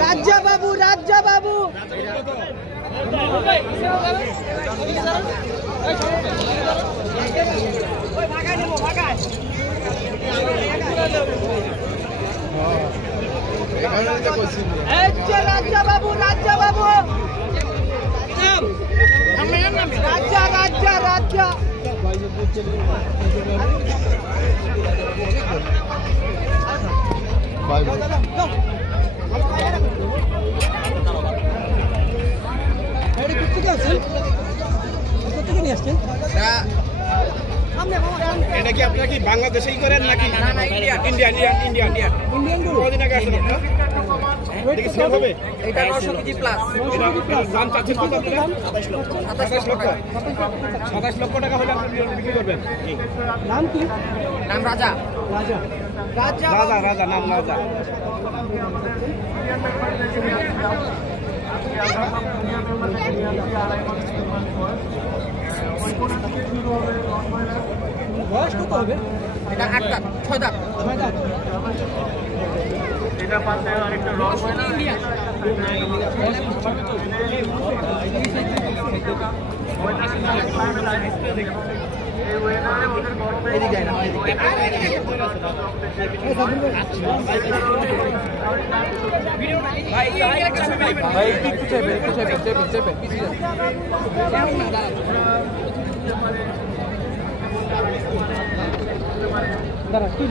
রাজ্জা বাবু রাজ্জা বাবু রাজ্জা বাবু রাজ্জা বাবু রাজ্জা রাজ্জা রাজ্জা এটা কি আপনারা কি বাংলাদেশেই করেন নাকি ইন্ডিয়া ইন্ডিয়া ইন্ডিয়া ইন্ডিয়া কদিন আগে আসলেন না? এটা সেল হবে? এটা 900 কেজি প্লাস এটা দাম চাচ্ছেন কত আপনারা? 27 লক্ষ 27 লক্ষ টাকা হলে আপনি বিক্রি করবেন। নাম কি? নাম রাজা রাজা রাজা রাজা রাজা নাম রাজা। বয়স কত হবে? এটা 8 দাঁত 6 দাঁত 6 দাঁত। এটা পাশে আরেকটা রস ইন্ডিয়া এদিকে না ভাই একটু চেপে দাঁড়া কি